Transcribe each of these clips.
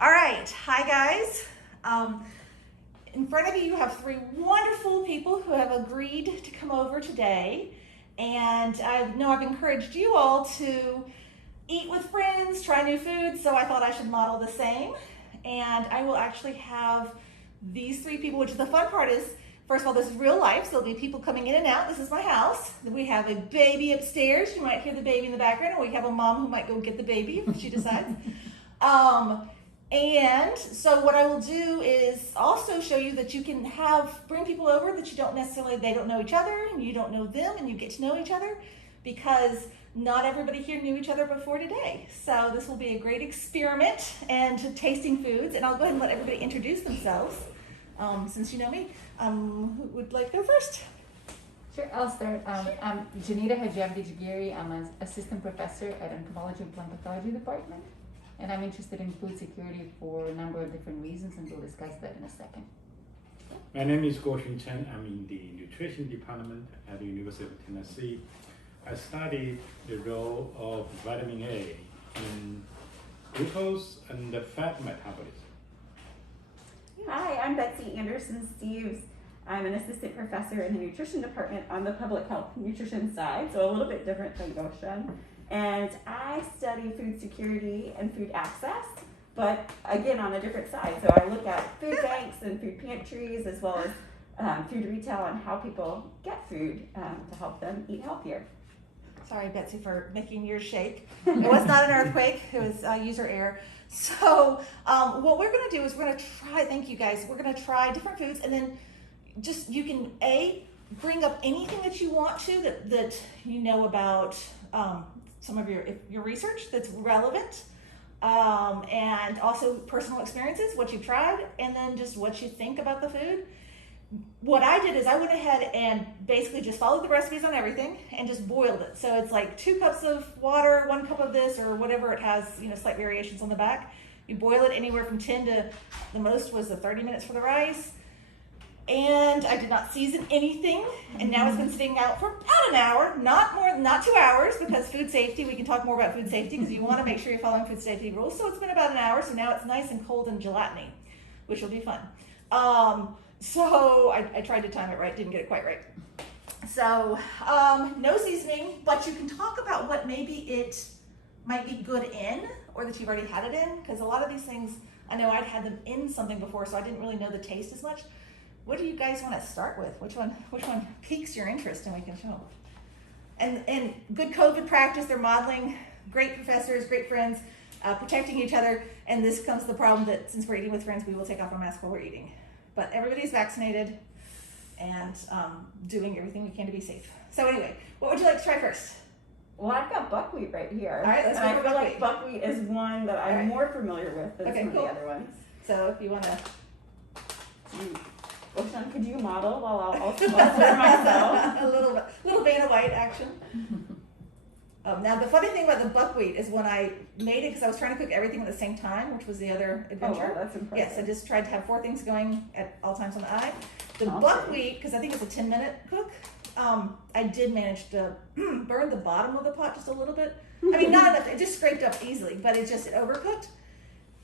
All right, hi guys. In front of you, you have three wonderful people who have agreed to come over today. And I know I've encouraged you all to eat with friends, try new foods, so I thought I should model the same. And I will actually have these three people, which is the fun part is, first of all, this is real life, so there'll be people coming in and out. This is my house. We have a baby upstairs. You might hear the baby in the background, or we have a mom who might go get the baby if she decides. And so what I will do is also show you that you can bring people over that they don't know each other, and you don't know them, and you get to know each other, because not everybody here knew each other before today. So this will be a great experiment and tasting foods, and I'll go ahead and let everybody introduce themselves, since you know me. Who would like to go first? Sure, I'll start. I'm Janita Hajabdi-Jagiri. I'm an assistant professor at Entomology and Plant Pathology Department. And I'm interested in food security for a number of different reasons, and we'll discuss that in a second. My name is Guoxun Chen. I'm in the nutrition department at the University of Tennessee. I studied the role of vitamin A in glucose and the fat metabolism. Hi, I'm Betsy Anderson-Steves. I'm an assistant professor in the nutrition department on the public health nutrition side, so a little bit different than Guoxun. And I study food security and food access, but again on a different side. So I look at food banks and food pantries, as well as food retail, and how people get food to help them eat healthier. Sorry, Betsy, for making yours shake. It was not an earthquake, it was user error. So what we're gonna do is we're gonna try, thank you guys, we're gonna try different foods, and then just, you can bring up anything that you want to that you know about some of your research that's relevant, and also personal experiences, what you've tried, and then just what you think about the food. What I did is I went ahead and basically just followed the recipes on everything and just boiled it. So it's like 2 cups of water, 1 cup of this, or whatever it has, slight variations on the back. You boil it anywhere from 10 to the most was 30 minutes for the rice. And I did not season anything, and now it's been sitting out for about an hour, not 2 hours, because food safety, we can talk more about food safety, because you want to make sure you're following food safety rules. So it's been about an hour, so now it's nice and cold and gelatiny, which will be fun. So I tried to time it right, didn't get it quite right. So no seasoning, but you can talk about what maybe it might be good in, or that you've already had it in, because a lot of these things, I know I'd had them in something before, so I didn't really know the taste as much. What do you guys want to start with? Which one piques your interest, and we can show? And good COVID practice, they're modeling, great professors, great friends, protecting each other, and this comes to the problem that since we're eating with friends, we will take off our mask while we're eating. But everybody's vaccinated and doing everything we can to be safe. So anyway, what would you like to try first? Well, I've got buckwheat right here. All right, let's and go I for feel like buckwheat is one that I'm more familiar with than some of the other ones. So if you want to... Guoxun, could you model while I'll stir myself? a little Vanna White action. Now the funny thing about the buckwheat is when I made it, because I was trying to cook everything at the same time, which was the other adventure. Oh, wow, that's impressive. Yes, I just tried to have 4 things going at all times on the eye. The Awesome. buckwheat, because I think it's a 10-minute cook, I did manage to burn the bottom of the pot just a little bit. I mean, not enough, it just scraped up easily, but it overcooked.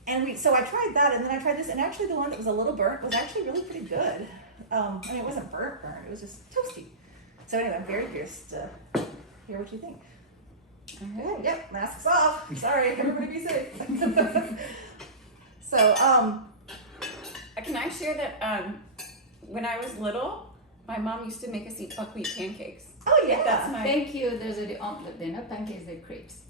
And so I tried that, and then I tried this, and actually the one that was a little burnt was actually really pretty good. I mean, it wasn't burnt, it was just toasty. So anyway, I'm very curious to hear what you think. All right. Yep, masks off. Sorry, everybody be safe. So, Can I share that when I was little, my mom used to make us eat buckwheat pancakes. oh yeah. That's my... Thank you. They're not pancakes, they're crepes.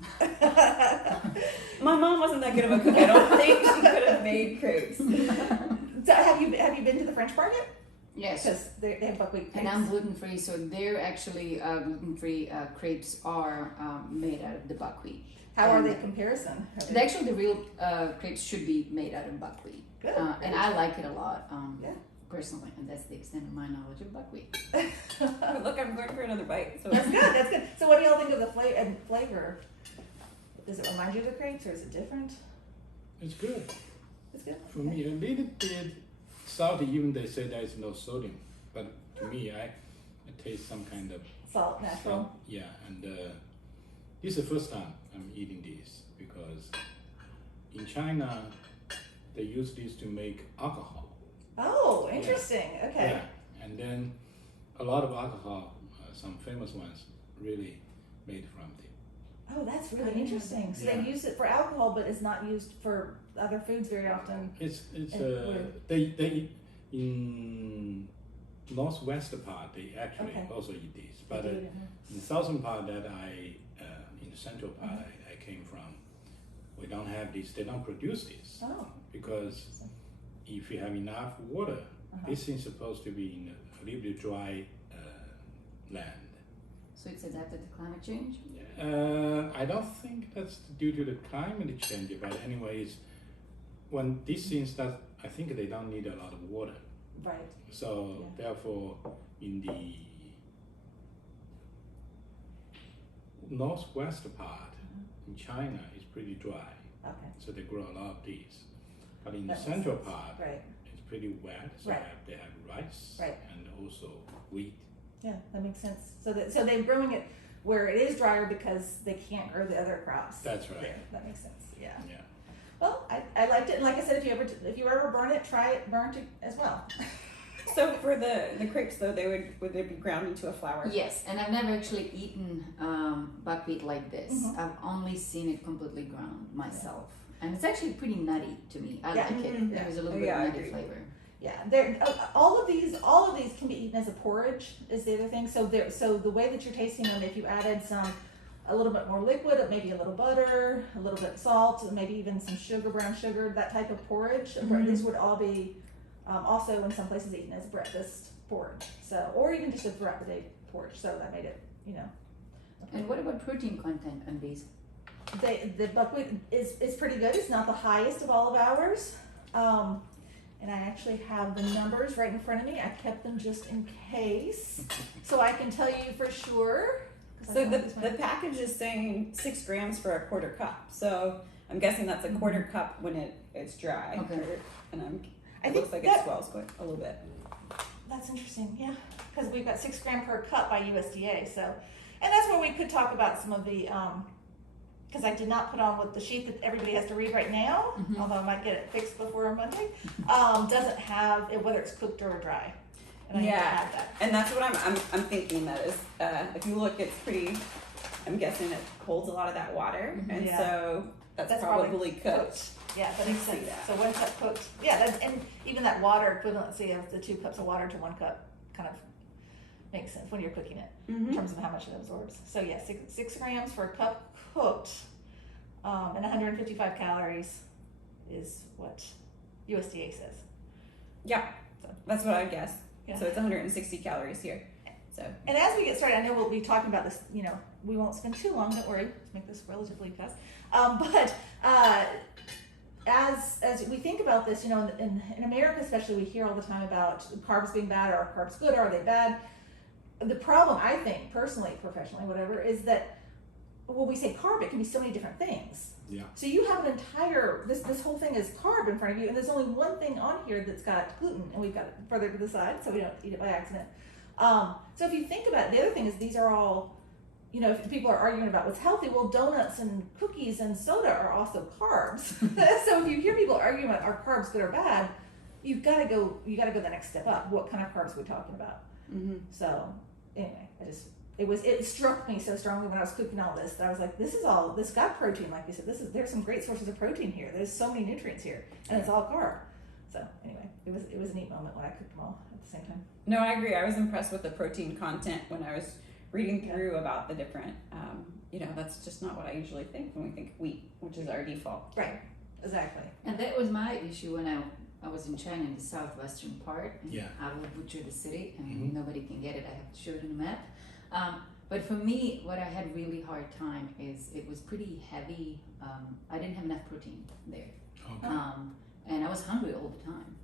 My mom wasn't that good of a cook. I don't think she could have made crepes. So have you been to the French Market? Yes. Because they have buckwheat And cakes. I'm gluten-free, so they're actually gluten-free crepes are made out of the buckwheat. How are they in comparison? Actually, the real crepes should be made out of buckwheat. Good. And I like it a lot, Yeah. personally, and that's the extent of my knowledge of buckwheat. Look, I'm going for another bite. So That's good. That's good. So what do y'all think of the flavor? Does it remind you of the crepes, or is it different? It's good. It's good. For me, a little bit salty, even they say there is no sodium. But to me, I taste some kind of Salt, natural. salt. Yeah, and this is the first time I'm eating this, because in China, they use these to make alcohol. Oh, interesting. Okay. Yeah, and then a lot of alcohol, some famous ones, really made from them. Oh, that's really interesting. So Yeah. they use it for alcohol, but it's not used for other foods very often. It's And they in northwest part they actually Okay. also eat these, They but do it, in the southern part that in the central part Mm-hmm. I came from, we don't have these. They don't produce these Oh, because if you have enough water, Uh-huh. this is supposed to be in a little bit dry land. So it's adapted to climate change? I don't think that's due to the climate change, but anyways, when these things that I think they don't need a lot of water. right. So Yeah. therefore, in the northwest part in China, it's pretty dry, Okay. so they grow a lot of these. But in the That makes central sense. part, Right. it's pretty wet, so Right. they have rice Right. and also wheat. Yeah, that makes sense. So they're growing it where it is drier because they can't grow the other crops. That's right. There. That makes sense. Yeah. Yeah. Well, I liked it, and like I said, if you ever burn it, try it burnt as well. So for the crepes though, would they be ground into a flour? Yes, and I've never actually eaten buckwheat like this. Mhm. I've only seen it completely ground myself. And it's actually pretty nutty to me. I Yeah. like it. Mhm. There's a little Oh, bit yeah, I of nutty agree. flavor. Yeah, all of these can be eaten as a porridge. Is the other thing. So the way that you're tasting them, if you added a little bit more liquid, maybe a little butter, a little bit of salt, maybe even some sugar, brown sugar, that type of porridge. Mhm. These would all be also in some places eaten as breakfast porridge. So, or even just a throughout the day porridge. So that made it, And what about protein content on these? the buckwheat is pretty good. It's not the highest of all of ours. And I actually have the numbers right in front of me. I kept them just in case, so I can tell you for sure. 'Cause I So don't the, have this the one. package is saying 6 grams for a quarter cup. So I'm guessing that's a quarter cup when it's dry. Okay. And I it think looks like that- it swells quite a little bit. That's interesting, yeah, because we've got 6 grams per cup by USDA. So, and that's where we could talk about some of the, because I did not put on with the sheet that everybody has to read right now, Mhm. although I might get it fixed before Monday. Doesn't have it, whether it's cooked or dry. And I need to Yeah. add that. And that's what I'm thinking that is, if you look, it's pretty, I'm guessing it holds a lot of that water. Mhm. And Yeah. so that's probably probably cooked. Yeah, that makes See sense. that. So 1 cup cooked. Yeah, and even that water equivalency of the 2 cups of water to 1 cup kind of makes sense when you're cooking it in Mm-hmm. terms of how much it absorbs. So yeah, 6 grams for a cup cooked, and 155 calories is what USDA says. Yeah, that's what I guess. Yeah. So it's 160 calories here. So And as we get started, I know we'll be talking about this. We won't spend too long. Don't worry. Let's make this relatively fast. But as we think about this, in America especially, we hear all the time about carbs being bad. Are carbs good? Are they bad? The problem, I think, personally, professionally, whatever, is that when we say carb, it can be so many different things. Yeah. So you have an entire this whole thing is carb in front of you, and there's only one thing on here that's got gluten, and we've got it further to the side so we don't eat it by accident. So if you think about it, the other thing is these are all, if people are arguing about what's healthy, well, donuts and cookies and soda are also carbs. So if you hear people arguing about are carbs good or bad, you gotta go the next step up. What kind of carbs are we talking about? mm-hmm. So anyway, it struck me so strongly when I was cooking all this that I was like, this got protein, like you said. There's some great sources of protein here. There's so many nutrients here, and it's all carb. So anyway, it was a neat moment when I cooked them all at the same time. No, I agree. I was impressed with the protein content when I was reading through about the different, that's just not what I usually think when we think wheat, which is our default. Right, exactly. And that was my issue when I was in China in the southwestern part. And Yeah. I will butcher the city and Mhm. nobody can get it. I have to show it on a map. But for me, what I had really hard time is it was pretty heavy. I didn't have enough protein there. Okay. And I was hungry all the time.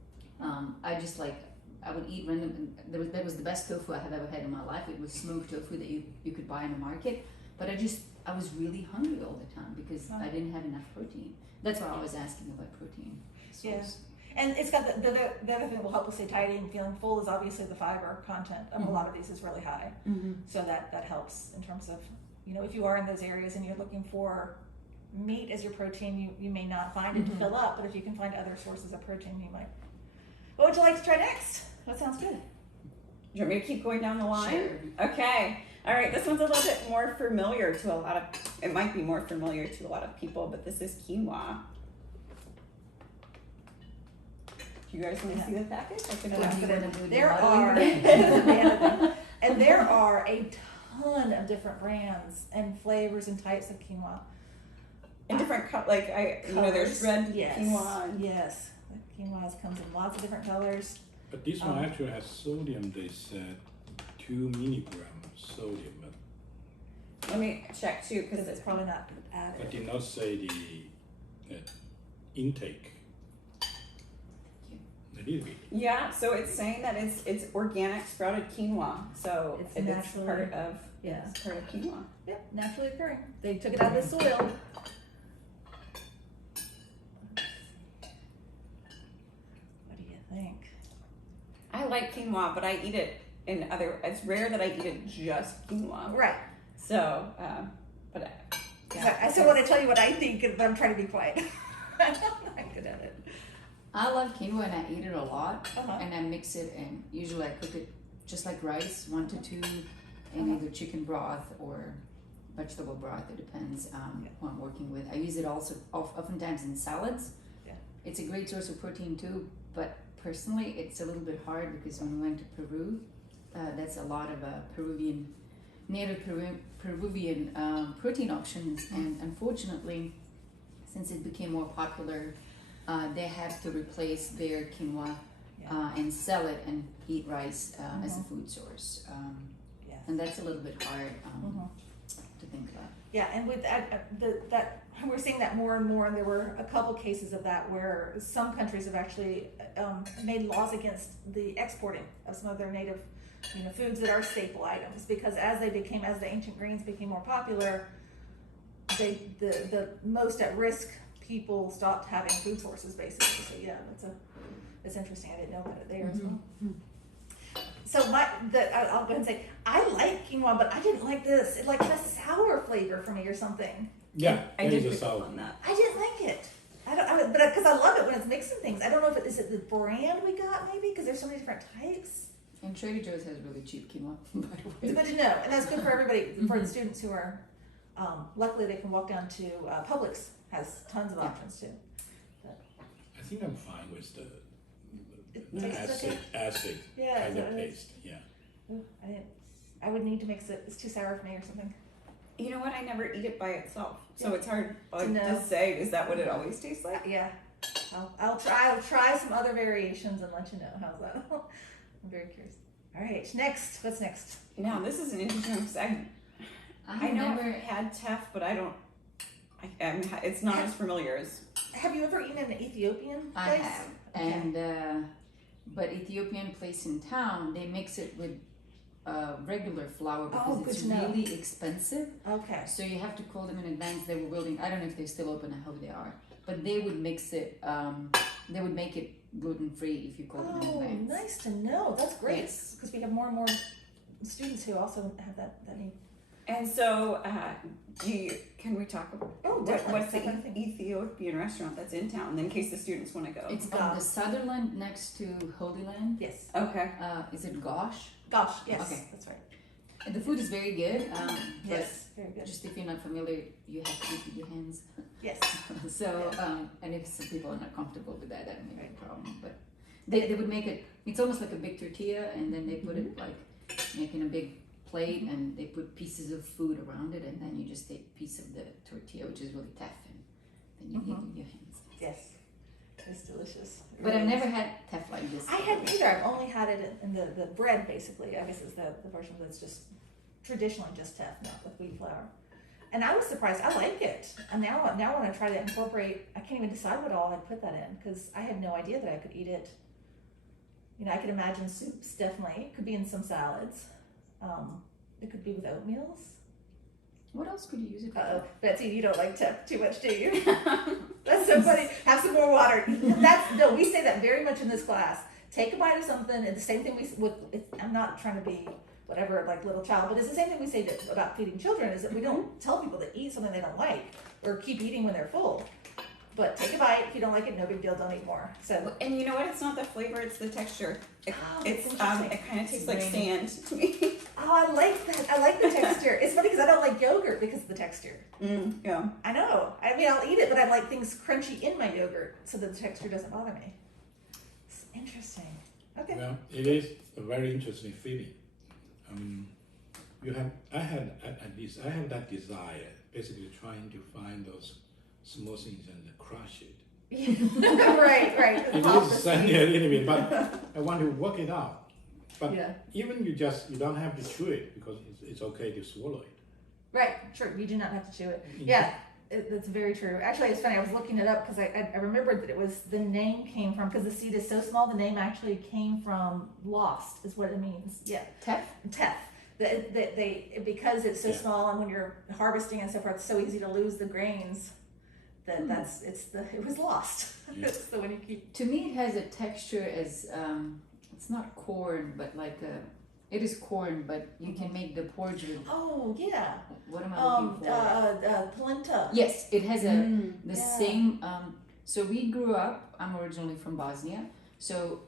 I would eat random, and that was the best tofu I have ever had in my life. It was smoked tofu that you could buy in the market. But I was really hungry all the time because I didn't have enough protein. That's why I was asking about protein source. And it's got the other thing that will help with satiety and feeling full is obviously the fiber content of a lot of these is really high. Mm-hmm. So that helps in terms of, if you are in those areas and you're looking for meat as your protein, you may not find it to fill up, but if you can find other sources of protein, you might. What would you like to try next? What sounds good? Do you want me to keep going down the line? Sure. Okay. All right. This one's a little bit more familiar to a lot of. It might be more familiar to a lot of people, but this is quinoa. Do you guys want to see the package? I can What do announce you it. wanna do? There The are, modeling? and there are a ton of different brands and flavors and types of quinoa. In different there's Colors. red Yes. quinoa. And Yes, the quinoa comes in lots of different colors. But this one actually has sodium, they said 2 milligram sodium, let me check too, Because because it's probably not but added. did not say the intake. A little bit. yeah. So it's saying that it's organic sprouted quinoa. So It's it's naturally- part of Yeah. it's part of quinoa. Yep, naturally occurring. They took it out of the soil. What do you think? I like quinoa, but I eat it in other. It's rare that I eat it just quinoa. Right. So, but I still want to tell you what I think, but I'm trying to be quiet. I'm not good at it. I love quinoa and I eat it a lot, Uh-huh. and I mix it, and usually I cook it just like rice, 1 to 2, in either chicken broth or vegetable broth. It depends who I'm working with. I use it also oftentimes in salads. Yeah. It's a great source of protein too, but personally it's a little bit hard because when we went to Peru, that's a lot of native Peruvian protein options, and unfortunately, since it became more popular, they had to replace their quinoa and sell it and eat rice as a food source. Yes. And that's a little bit hard Mhm. to think about. Yeah, and with that we're seeing that more and more, and there were a couple cases of that where some countries have actually made laws against the exporting of some of their native, foods that are staple items, because as the ancient greens became more popular, the most at risk people stopped having food sources basically. So yeah, it's interesting. I didn't know about it there as well. So I'll go ahead and say I like quinoa, but I didn't like this. It like had a sour flavor for me or something. Yeah, I there did is a pick up sour. on that. I didn't like it. But because I love it when it's mixing things. I don't know if is it the brand we got maybe, because there's so many different types. And Trader Joe's has really cheap quinoa, by the It's way. good to know, and that's good for everybody. For the students who are, luckily they can walk down to Publix has tons of options too. I think I'm fine with the It tastes okay? acid Yeah, kind is of that it? taste. Yeah. Ooh, I would need to mix it. It's too sour for me or something. You know what? I never eat it by itself, so Yeah. it's hard To know. to say. Is that what it always tastes like? Yeah, I'll try some other variations and let you know. How's that? I'm very curious. All right, next. What's next? Now this is an interesting one because I I've know never. I've had teff, but I don't. It's not as familiar as. Have you ever eaten an Ethiopian I place? have, Okay. and but Ethiopian place in town, they mix it with regular flour because Oh, good it's to know. really expensive. Okay. So you have to call them in advance. They were willing. I don't know if they're still open. I hope they are. But they would mix it. They would make it gluten free if you call them in Oh, advance. nice to know. That's great Yes. because we have more and more students who also have that need. And so, can we talk about Oh, what's the definitely. Ethiopian restaurant that's in town, in case the students want to go? It's on the Sutherland next to Holy Land. Yes. Okay. Is it Gosh? Gosh, yes. Okay. That's right. And the food is very good. Yes. Very But good. just if you're not familiar, you have to eat with your hands. Yes. So, and if some people are not comfortable with that, that may be a problem. But they would make it, it's almost like a big tortilla, and then they put it like in a big plate, and they put pieces of food around it, and then you just take a piece of the tortilla, which is really tough, and then you eat with your hands. Yes. It's delicious. It But I've really never is. had teff like this. I hadn't either. I've only had it in the bread, basically. I guess is the version that's just traditionally just teff, not with wheat flour. And I was surprised. I like it. And now I want to try to incorporate. I can't even decide what all I'd put that in because I had no idea that I could eat it. I could imagine soups. Definitely, it could be in some salads. It could be with oatmeals. What else could you use it for? Uh-oh, Betsy, you don't like teff too much, do you? That's so funny. Have some more water. We say that very much in this class. Take a bite of something, and the same thing I'm not trying to be whatever, like little child. But it's the same thing we say about feeding children, is that we don't tell people to eat something they don't like or keep eating when they're full. But take a bite. If you don't like it, no big deal. Don't eat more. So, And you know what? It's not the flavor; it's the texture. It, Oh, it's that's interesting. it kind of tastes like Grainy. sand to me. oh, I like that. I like the texture. It's funny because I don't like yogurt because of the texture. Yeah. I know. I mean, I'll eat it, but I like things crunchy in my yogurt so that the texture doesn't bother me. It's interesting. Okay. Well, it is a very interesting feeling. I have that desire, basically trying to find those small things and crush it. right. It is sandy a little bit, but I want to work it out. But Yeah. even you don't have to chew it because it's okay to swallow it. Right. True. You do not have to chew it. Yeah. That's very true. Actually, it's funny. I was looking it up because I remembered that it was the name came from, because the seed is so small. The name actually came from lost, is what it means. Yeah. Teff? Teff. They because it's so Yeah. small, and when you're harvesting and so forth, it's so easy to lose the grains. That it was lost. Yeah. It's the one you keep. To me, it has a texture as it's not corn, but like it is corn, but you can make the porridge with. Oh yeah. What am I looking for? Polenta. Yes, it has the yeah. same. So we grew up. I'm originally from Bosnia, so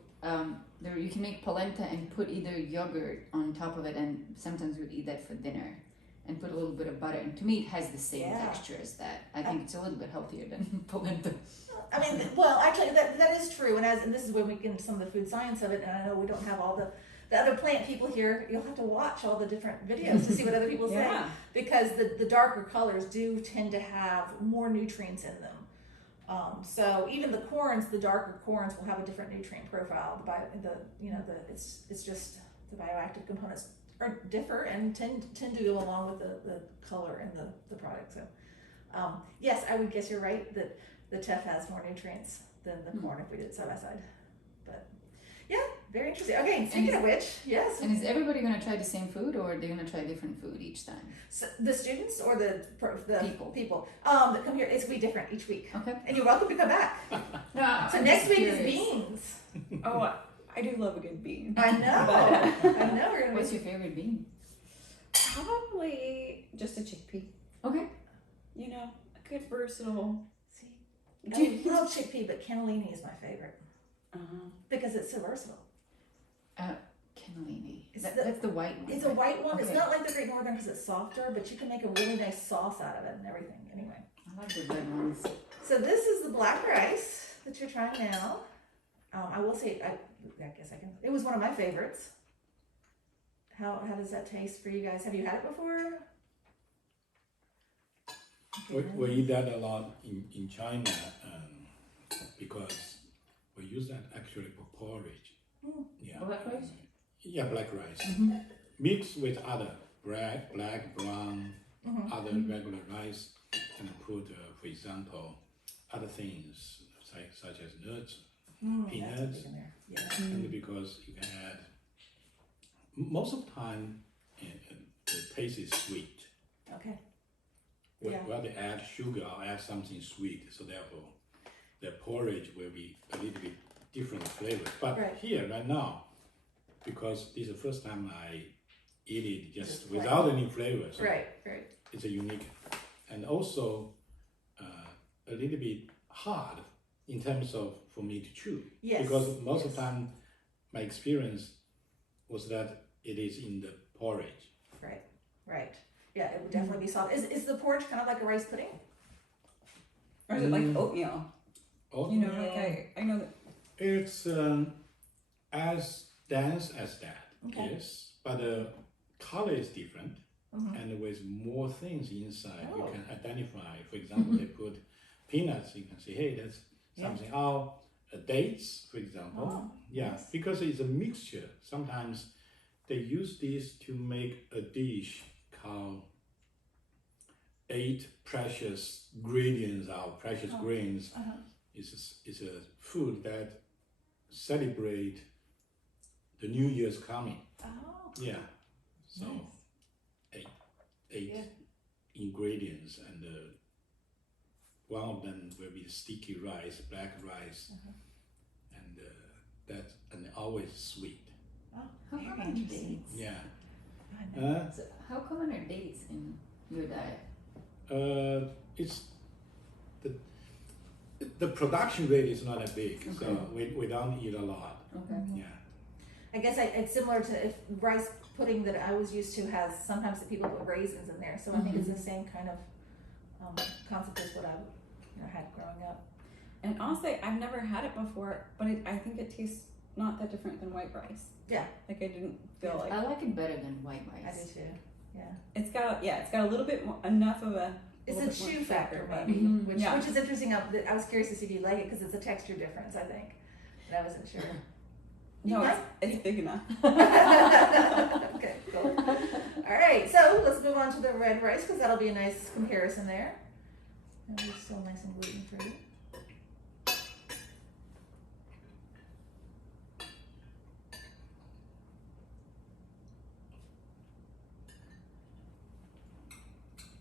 there you can make polenta and put either yogurt on top of it, and sometimes we'd eat that for dinner, and put a little bit of butter. And to me, it has the same Yeah. texture as that. I think it's a little bit healthier than polenta. I mean, well, actually, that is true, and this is where we get into some of the food science of it. And I know we don't have all the other plant people here. You'll have to watch all the different videos to see what other people say, Yeah. because the darker colors do tend to have more nutrients in them. So even the corns, the darker corns, will have a different nutrient profile. It's just the bioactive components differ and tend to go along with the color and the product. So yes, I would guess you're right that the teff has more nutrients than the corn if we did it side by side. But yeah, very interesting. Okay, speaking of which, yes. And is everybody going to try the same food, or are they going to try different food each time? So the students or the people that come here, it's going to be different each week. Okay. And you're welcome to come back. No, So I'm next just week curious. is beans. Oh, I do love a good bean. I know. But, I know. We're gonna What's be. your favorite bean? probably just a chickpea. Okay. You know, a good versatile. See, I love chickpea, but cannellini is my favorite because it's so versatile. Cannellini. It's That's the white one. It's a right? white one. It's Okay. not like the Great Northern because it's softer, but you can make a really nice sauce out of it and everything. Anyway, I like the red ones. so this is the black rice that you're trying now. I will say, I guess I can. It was one of my favorites. How does that taste for you guys? Have you had it before? We eat that a lot in China because we use that actually for porridge. Yeah. Black rice? Yeah, black rice. Mixed with other black, brown, other regular rice, and put, for example, other things such as nuts, peanuts, That's big in there. Yeah. and because you can add. Most of the time, the taste is sweet. Okay. Well, Yeah. rather add sugar or add something sweet, so therefore the porridge will be a little bit different flavor. But Right. here, right now, because this is the first time I eat it just Just without any flavor, so Right. it's a unique, and also a little bit hard in terms of for me to chew. Yes. Because most of yes. the time, my experience was that it is in the porridge. Right. Yeah, it would definitely be soft. Is the porridge kind of like a rice pudding? Or is it like oatmeal? Oh, You know, like I know that. it's as dense as that, Okay. yes, but the color is different, Mhm. and with more things inside, you Oh. can identify. For example, they put peanuts, you can say, hey, that's Yeah. something. Oh, dates, for example. Oh, Yeah, nice. because it's a mixture. Sometimes they use this to make a dish called 8 precious ingredients or precious grains. Uh-huh. It's a food that celebrate the New Year's coming. Oh. Yeah, so Nice. eight Yeah. ingredients, and one of them will be sticky rice, black rice, and always sweet. Oh, How very about interesting. dates? Yeah, I know. So how common are dates in your diet? It's the production rate is not that big, so we don't eat a lot. Okay. Yeah. I guess it's similar to if rice pudding that I was used to has sometimes the people put raisins in there, so I think it's the same kind of concept as what I had growing up. And honestly, I've never had it before, but I think it tastes not that different than white rice. Yeah. Like I didn't feel like I like it better than white I rice. do too. Yeah. it's got a little bit more, enough of a. It's little a bit more chew factor but- maybe, which Yeah. is interesting. I was curious to see if you like it because it's a texture difference, I think. But I wasn't sure. You No, might. it's big enough. Okay, cool. All right, so let's move on to the red rice because that'll be a nice comparison there. And we're still nice and gluten free.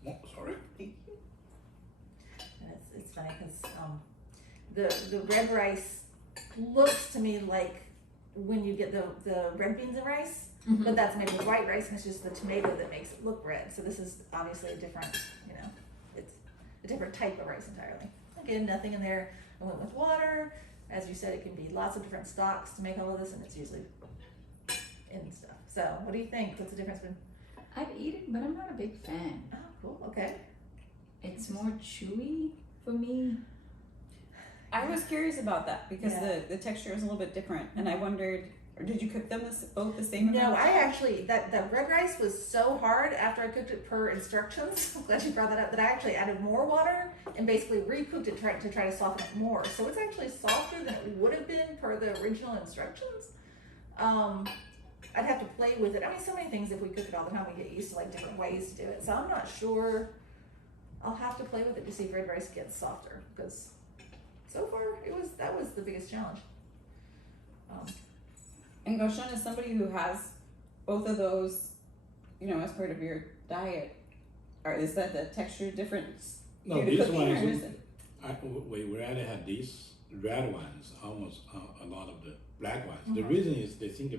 Oh, sorry. And it's funny because the red rice looks to me like when you get the red beans and rice, but that's made with white rice and it's just the tomato that makes it look red. So this is obviously a different, it's a different type of rice entirely. Again, nothing in there. I went with water. As you said, it can be lots of different stocks to make all of this, and it's usually in stuff. So what do you think? What's the difference between? I'd eat it, but I'm not a big fan. Oh, cool. Okay. It's more chewy for me. I was curious about that because Yeah. the texture is a little bit different, and I wondered, or did you cook them both the same No, amount? I actually that red rice was so hard after I cooked it per instructions. I'm glad you brought that up. That I actually added more water and basically recooked it to try to soften it more. So it's actually softer than it would have been per the original instructions. I'd have to play with it. I mean, so many things if we cook it all the time, we get used to like different ways to do it. So I'm not sure. I'll have to play with it to see if red rice gets softer because so far that was the biggest challenge. And Goshen is somebody who has both of those, as part of your diet. Or is that the texture difference? No, due to these cooking, or is ones, it- we rather have these red ones, almost a lot of the black ones. The Mhm. reason is they think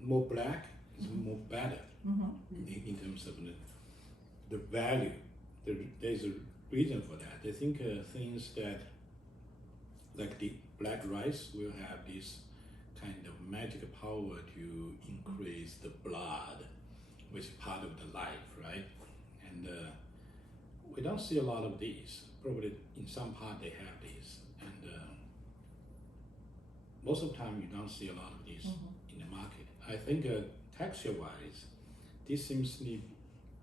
more black is more better Mm-hmm. in terms of the value. There's a reason for that. They think things that, like the black rice, will have this kind of magic power to increase the blood, which is part of the life, right? And we don't see a lot of these. Probably in some part they have these, and most of the time you don't see a lot of these in the market. I think texture-wise, this seems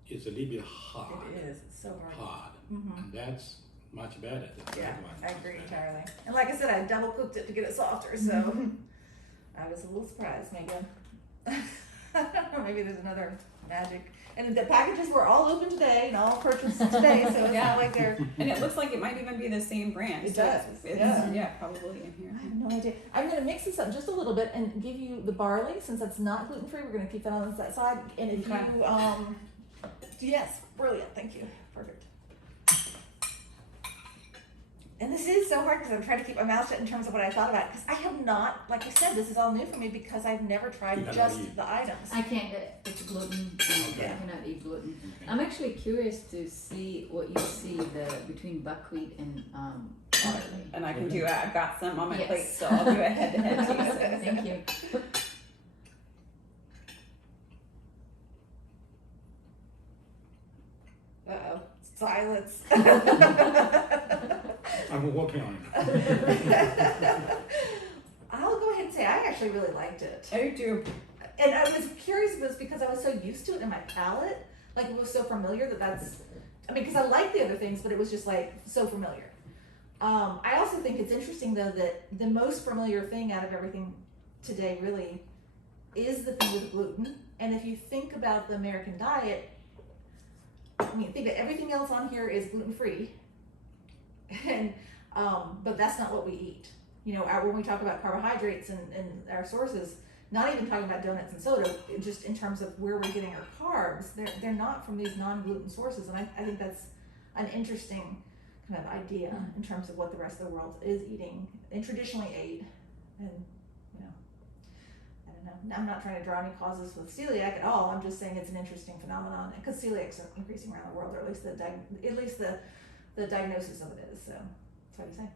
is a little bit hard. It is. It's so hard. Mm-hmm. And that's much better than the Yeah, black one. I agree entirely. And like I said, I double cooked it to get it softer, so I was a little surprised. Maybe I don't know. Maybe there's another magic. And the packages were all open today and all purchased today, so it's Yeah. not like they're. And it looks like it might even be the same brand. It so does, It's, yeah. probably in here. I have no idea. I'm going to mix this up just a little bit and give you the barley since that's not gluten free. We're going to keep that on that side. And if Okay. you, yes, brilliant. Thank you. Perfect. And this is so hard because I'm trying to keep my mouth shut in terms of what I thought about it. Because I have not, like I said, this is all new for me because I've never tried You haven't just eaten. the items. I can't get it's gluten. Okay. I cannot eat gluten. Okay. I'm actually curious to see what you see between buckwheat and barley. And I can do it. I've got some on my Yes. plate, so I'll do a head-to-head taste. Thank you. Uh-oh. Silence. I'm working on it. I'll go ahead and say I actually really liked it. I do. And I was curious if it was because I was so used to it in my palate, like it was so familiar that's, I mean, because I like the other things, but it was just like so familiar. I also think it's interesting though that the most familiar thing out of everything today really is the thing with gluten. And if you think about the American diet, I mean, think that everything else on here is gluten free, and but that's not what we eat. When we talk about carbohydrates and our sources, not even talking about donuts and soda, just in terms of where we're getting our carbs, they're not from these non-gluten sources, and I think that's an interesting kind of idea in terms of what the rest of the world is eating and traditionally ate, and I don't know. I'm not trying to draw any causes with celiac at all. I'm just saying it's an interesting phenomenon because celiac's increasing around the world, or at least the diagnosis of it is. So that's what you say.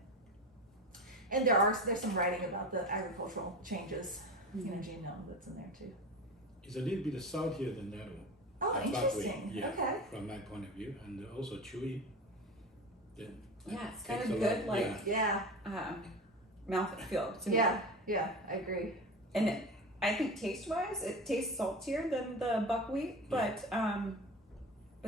And there's some writing about the agricultural changes, genome that's in there too. It's a little bit saltier than that one. Oh, Buckwheat, interesting. yeah, Okay. from my point of view, and also chewy. Then Yeah, it's takes got a lot- good like Yeah. mouthfeel to me. Yeah, I agree. And I think taste-wise, it tastes saltier than the buckwheat, but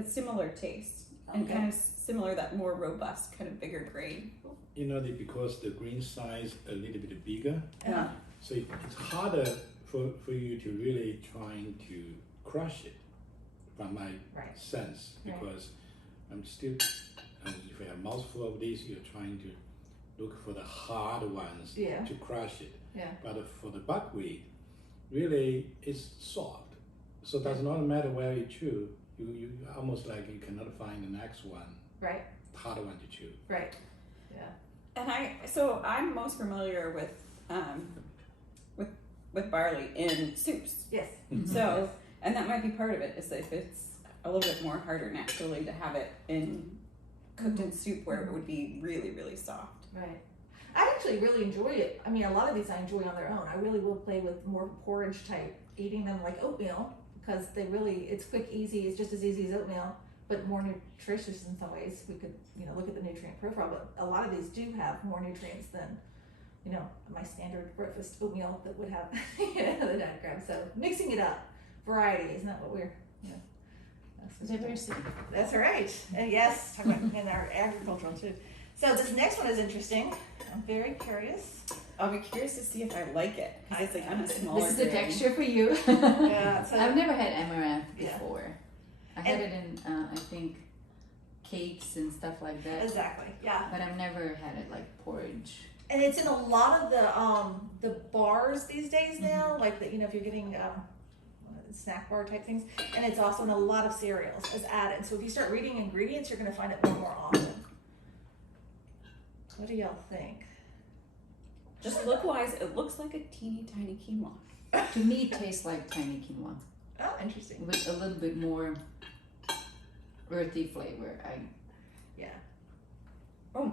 similar taste and Okay. kind of similar, that more robust, kind of bigger grain. You know, because the grain size a little bit bigger, Uh-huh. so it's harder for you to really trying to crush it, from my Right. sense, Right. because I'm still, if you have a mouthful of this, you're trying to look for the hard ones Yeah. to crush it. Yeah. But for the buckwheat, really it's soft, so it does not matter where you chew. You almost like you cannot find the next one, Right. harder one to chew. Right. Yeah. And so I'm most familiar with barley in soups. Yes. So, and that might be part of it, is that if it's a little bit more harder naturally to have it cooked in soup where it would be really, really soft. Right. I actually really enjoy it. I mean, a lot of these I enjoy on their own. I really will play with more porridge type, eating them like oatmeal, because it's quick, easy. It's just as easy as oatmeal, but more nutritious in some ways. We could, look at the nutrient profile, but a lot of these do have more nutrients than, my standard breakfast oatmeal that would have, the diagram. So mixing it up, variety, isn't that what we're, Diversity. That's right. And yes, talk about in our agricultural too. So this next one is interesting. I'm very curious. I'll be curious to see if I like it, because it's like on a smaller This is the grain. texture for you. Yeah, so I've never had amaranth Yeah. before. I had it in, I think, cakes and stuff like that. exactly, yeah. But I've never had it like porridge. And it's in a lot of the bars these days now, like if you're getting snack bar type things, and it's also in a lot of cereals as added. So if you start reading ingredients, you're going to find it more often. What do y'all think? Just look-wise, it looks like a teeny tiny quinoa. To me, it tastes like tiny quinoa Oh, interesting. with a little bit more earthy flavor. Yeah. Oh.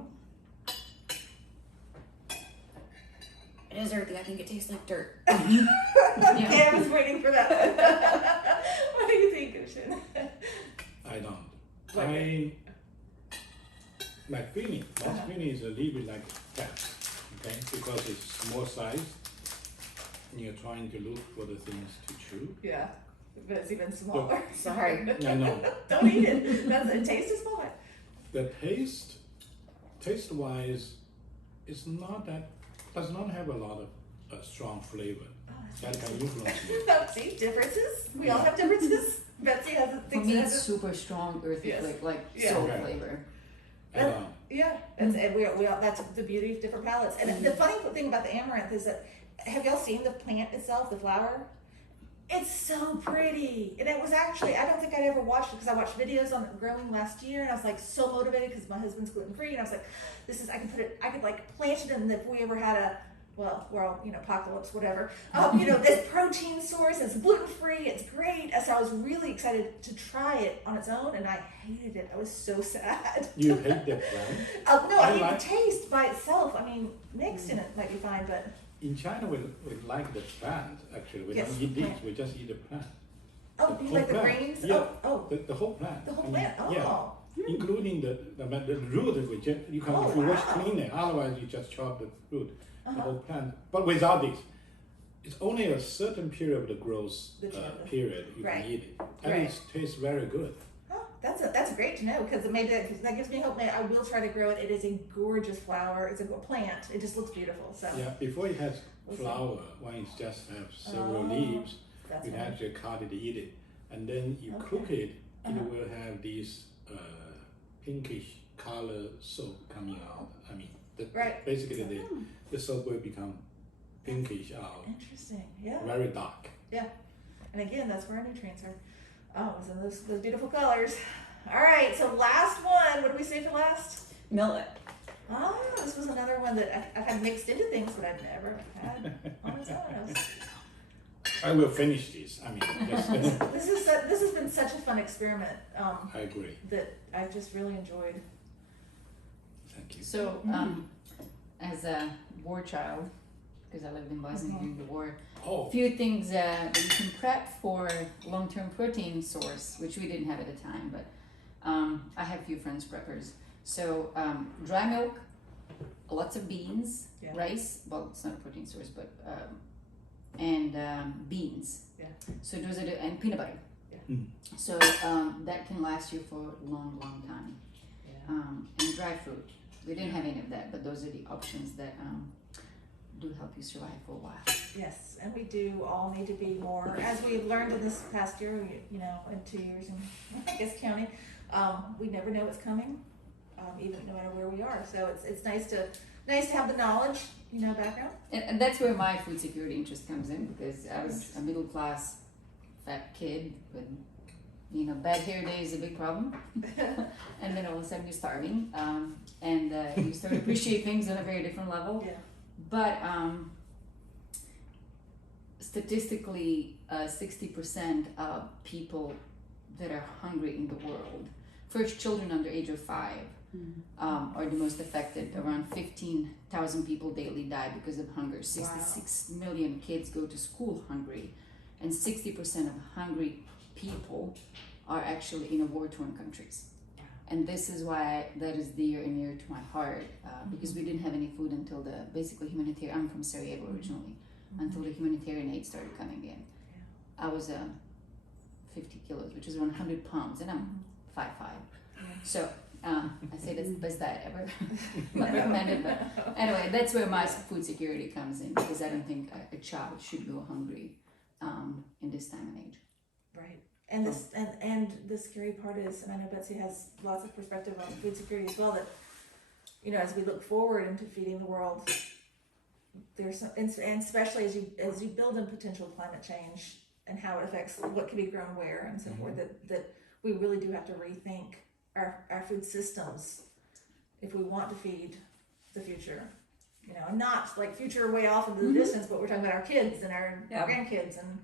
It is earthy. I think it tastes like dirt. Okay, I was waiting for that. What do you think, Gushin? I don't. Okay. My feeling is a little bit like that, okay? Because it's small size, and you're trying to look for the things to chew. Yeah, but it's even smaller. Sorry. I know. Don't eat it. The taste is smaller. The taste-wise, it's not that, does not have a lot of strong flavor. That can influence me. See, differences. We all have differences. Betsy has For things me, that it's has super strong earthy Yes. flavor, like Yeah. soul Okay. flavor. Yeah, and we all, that's the beauty of different palettes. And the funny thing about the amaranth is that, have y'all seen the plant itself, the flower? It's so pretty. And it was actually, I don't think I'd ever watched it because I watched videos on it growing last year, and I was like so motivated because my husband's gluten free, and I was like, I could like plant it in if we ever had a, apocalypse, whatever. This protein source, it's gluten free, it's great. So I was really excited to try it on its own, and I hated it. I was so sad. You hate the plant? No, I mean like- the taste by itself. I mean, mixed in it might be fine, but In China, we like the plant, actually. We Yes, don't eat plant. leaves, we just eat the plant. oh, The you whole like the plant. greens? Yeah. Oh, The whole plant. the whole I mean, plant. Oh, Yeah, including the root, you can, Oh, if you wash wow. clean it, otherwise you just chop the root, the Uh-huh. whole plant. But without this, it's only a certain period of the growth period you Right. can eat it. And Right. it tastes very good. oh, that's great to know because that gives me hope. I will try to grow it. It is a gorgeous flower. It's a plant. It just looks beautiful. So Yeah, before it has We'll see. flower, when it just have several Oh, leaves, that's you can fine. actually cut it, eat it, and then you Okay. cook it. Uh-huh. It will have this pinkish color soap coming out. I mean, Right. basically the soap will become pinkish out, Interesting. Yeah. very dark. And again, that's where our nutrients are. Oh, so those beautiful colors. All right. So last one. What do we say for last? Millet. Oh, this was another one that I've had mixed into things, but I've never had on its own. I will finish this. I mean, This has been such a fun experiment I agree. that I've just really enjoyed. Thank you. So, as a war child, because I lived in Bosnia during the war, Oh, few things that you can prep for long-term protein source, which we didn't have at the time, but I have a few friends preppers. So dry milk, lots of beans, Yeah. rice. Well, it's not a protein source, but and beans. Yeah. So those are the, and peanut butter. Yeah. So that can last you for a long, long time. Yeah. And dry fruit. We didn't have any of that, but those are the options that do help you survive for a while. Yes, and we do all need to be more, as we've learned in this past year, you know, in 2 years, and I guess counting, we never know what's coming, even no matter where we are. So it's nice to have the knowledge, you know, background. And that's where my food security interest comes in, because I was a middle class fat kid with, you know, bad hair day is a big problem. And then all of a sudden you're starving, and you start to appreciate things on a very different level. Yeah. But statistically, 60% of people that are hungry in the world, first children under age of 5, are the most affected. Around 15,000 people daily die because of hunger. 66 million kids go to school hungry, and 60% of hungry people are actually in war-torn countries. And this is why that is dear and near to my heart, because we didn't have any food until the basically humanitarian. I'm from Sarajevo originally, until the humanitarian aid started coming in. I was 50 kilos, which is around 100 pounds, and I'm 5'5". So I say that's the best diet ever. Not recommended, but anyway, that's where my food security comes in, because I don't think a child should go hungry in this time and age. Right. And this and the scary part is, and I know Betsy has lots of perspective on food security as well, that, you know, as we look forward into feeding the world, there's some, and especially as you build in potential climate change and how it affects what can be grown where and so forth, that we really do have to rethink our food systems if we want to feed the future. You know, and not like future way off into the distance, but we're talking about our kids and our grandkids and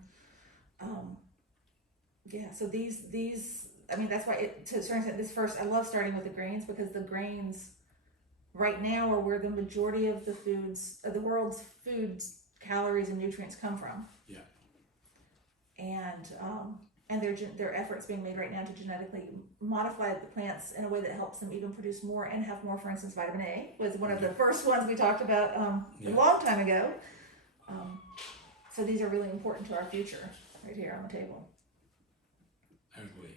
yeah, so these, I mean, that's why to a certain extent, this first, I love starting with the grains, because the grains right now are where the majority of the world's foods, calories and nutrients come from. Yeah. And there are efforts being made right now to genetically modify the plants in a way that helps them even produce more and have more. For instance, vitamin A was one of the first ones we talked about a long time ago. So these are really important to our future right here on the table. I agree.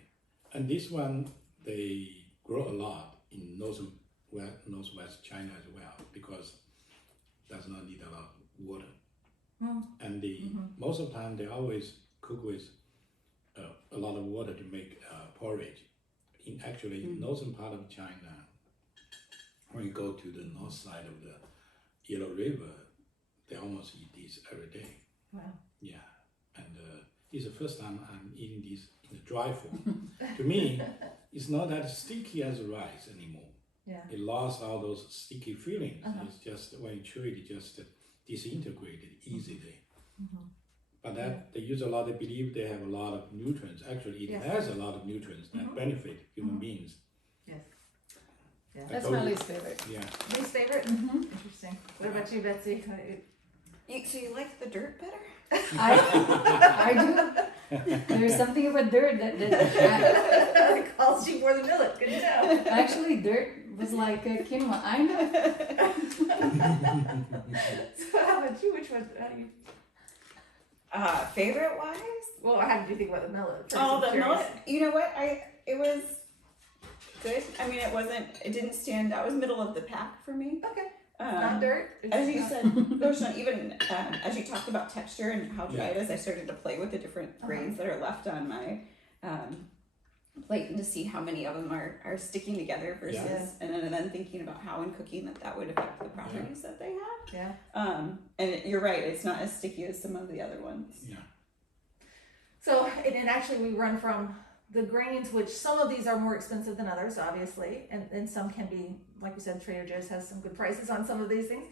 And this one, they grow a lot in northwest China as well, because does not need a lot of water. And most of the time they always cook with a lot of water to make porridge. In actually northern part of China, when you go to the north side of the Yellow River, they almost eat this every day. Wow. Yeah, and it's the first time I'm eating this in a dry form. To me, it's not that sticky as rice anymore. Yeah. It lost all those sticky feelings. It's just when you chew it, it just disintegrated easily. But that they use a lot. They believe they have a lot of nutrients. Actually, it has a lot of nutrients that benefit human beings. Yes. Yeah. That's my least favorite. Yeah. Least favorite? Interesting. What about you, Betsy? So you like the dirt better? I do. There's something about dirt that It calls you more than millet. Good to know. actually dirt was like a quinoa. I know. So how about you? Which one? How do you? Favorite wise? Well, how did you think about the millet? Oh, the millet. You know what? It was good. I mean, it didn't stand out. It was middle of the pack for me. Okay. Not dirt. As you said, Goshen, even as you talked about texture and how dry it is, I started to play with the different grains that are left on my plate and to see how many of them are sticking together versus, and then thinking about how in cooking that would affect the properties that they have. Yeah. And you're right, it's not as sticky as some of the other ones. Yeah. So, and actually we run from the grains, which some of these are more expensive than others, obviously, and some can be, like we said, Trader Joe's has some good prices on some of these things.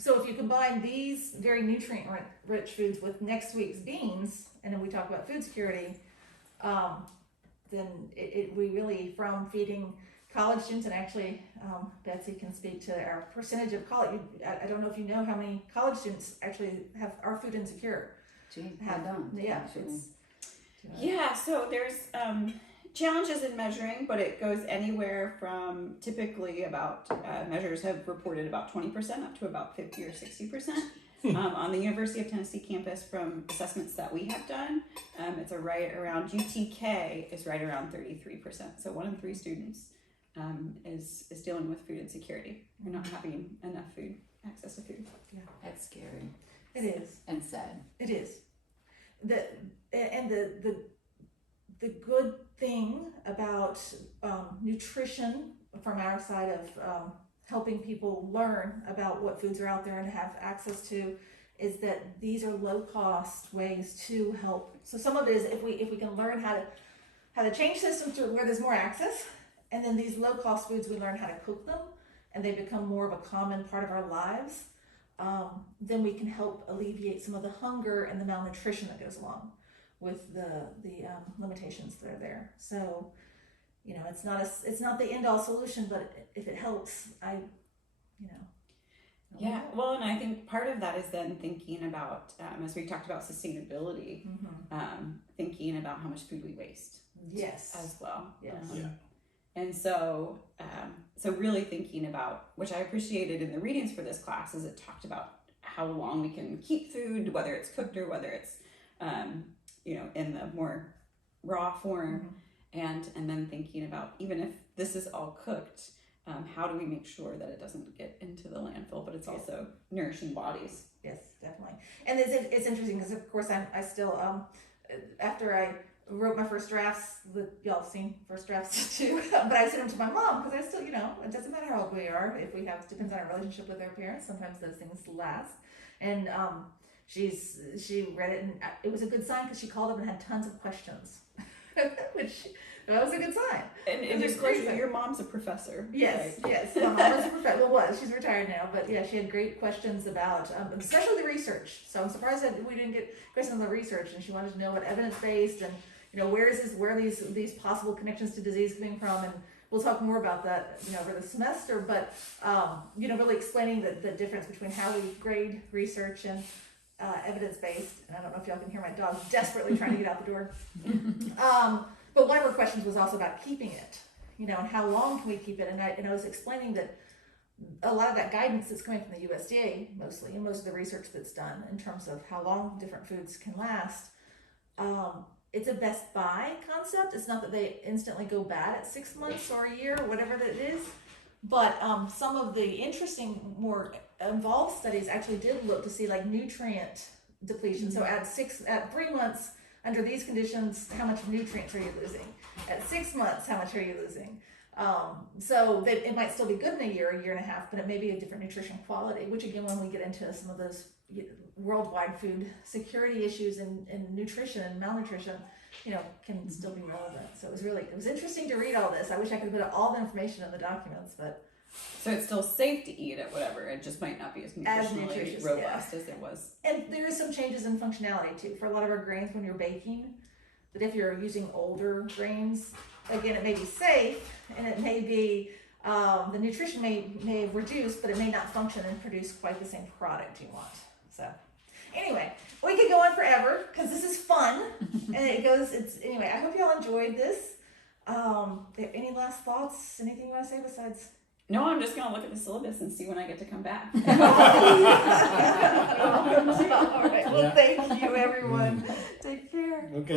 so if you combine these very nutrient-rich foods with next week's beans, and then we talk about food security, then we really, from feeding college students, and actually Betsy can speak to our percentage of college. I don't know if you know how many college students actually are food insecure. Gee, I don't. Yeah, actually. Yeah, so there's challenges in measuring, but it goes anywhere from typically about measures have reported about 20% up to about 50 or 60%. On the University of Tennessee campus, from assessments that we have done, it's right around UTK is right around 33%. So 1 in 3 students is dealing with food insecurity. They're not having enough food, access to food. Yeah, That's scary. it is. And sad. It is. The good thing about nutrition from our side of helping people learn about what foods are out there and have access to is that these are low cost ways to help. So some of it is if we can learn how to change systems to where there's more access, and then these low cost foods, we learn how to cook them and they become more of a common part of our lives, then we can help alleviate some of the hunger and the malnutrition that goes along with the limitations that are there. So, you know, it's not the end all solution, but if it helps, Yeah, well, and I think part of that is then thinking about, as we talked about sustainability, thinking about how much food we waste. Yes. As well. Yes. Yeah. And so, so really thinking about, which I appreciated in the readings for this class, is it talked about how long we can keep food, whether it's cooked or whether it's, in the more raw form, and then thinking about, even if this is all cooked, how do we make sure that it doesn't get into the landfill, but it's also nourishing bodies. Yes, definitely. And it's interesting because, of course, I still, after I wrote my first drafts, y'all have seen first drafts too, but I sent them to my mom because I still, it doesn't matter how old we are. If we have, depends on our relationship with our parents. Sometimes those things last. And she read it, and it was a good sign because she called up and had tons of questions, which that was a good sign. And disclosure, your mom's a professor. Yes, right? yes. My mom was a professor. Well, she's retired now, but yeah, she had great questions about, especially the research. So I'm surprised that we didn't get questions on the research, and she wanted to know what evidence-based and where are these possible connections to disease coming from, and we'll talk more about that over the semester. But really explaining the difference between how we grade research and evidence-based. And I don't know if y'all can hear my dog desperately trying to get out the door. But one of her questions was also about keeping it, and how long can we keep it? And I was explaining that a lot of that guidance that's coming from the USDA mostly, and most of the research that's done in terms of how long different foods can last, it's a best buy concept. It's not that they instantly go bad at 6 months or a year or whatever that is. But some of the interesting, more involved studies actually did look to see like nutrient depletion. So at 3 months, under these conditions, how much nutrients are you losing? At 6 months, how much are you losing? So it might still be good in a year and a half, but it may be a different nutrition quality, which again, when we get into some of those worldwide food security issues and nutrition and malnutrition, can still be relevant. So it was interesting to read all this. I wish I could put all the information in the documents, but. So it's still safe to eat it, whatever. It just might not be as nutritionally robust as it was. And there is some changes in functionality too. For a lot of our grains when you're baking, but if you're using older grains, again, it may be safe and it may be, the nutrition may have reduced, but it may not function and produce quite the same product you want. So anyway, we could go on forever because this is fun. And anyway, I hope y'all enjoyed this. Any last thoughts? Anything you want to say besides? No, I'm just going to look at the syllabus and see when I get to come back. All right. Well, thank you, everyone.